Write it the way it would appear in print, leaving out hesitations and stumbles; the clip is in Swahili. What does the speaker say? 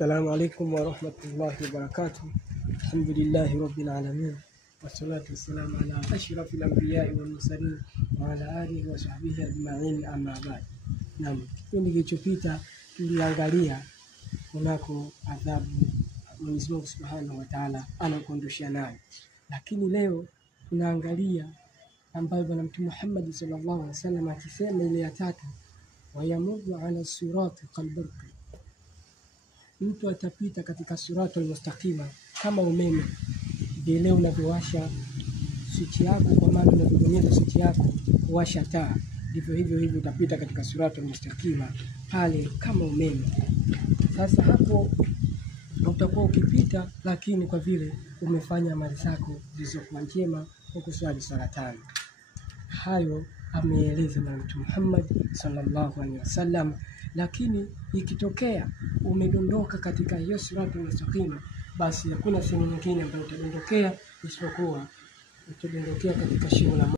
السلام عليكم ورحمة الله وبركاته. الحمد لله رب العالمين والصلاة والسلام على أشرف الأنبياء والمرسلين وعلى آله وصحبه أجمعين أما بعد. Naam, kipindi kilichopita tuliangalia kunako adhabu Mwenyezi Mungu Subhanahu wa Ta'ala anakuondosha nayo. Lakini leo tunaangalia ambayo Bwana Mtume Muhammad sallallahu alaihi wasallam akisema ile ya tatu, wayamuddu ala sirati qalbarka. Mtu atapita katika siratul mustaqima kama umeme. Vile unavyowasha switch yako, kwa maana unavyobonyeza switch yako kuwasha taa, ndivyo hivyo utapita katika siratul mustaqima pale kama umeme. Sasa hapo utakuwa ukipita, lakini kwa vile umefanya amali zako zilizokuwa njema kwa kuswali swala tano. Hayo ameeleza na Mtume Muhammad sallallahu alaihi wasallam. Lakini ikitokea umedondoka katika hiyo siratul mustaqima, basi hakuna sehemu nyingine ambayo utadondokea isipokuwa utadondokea katika shimo la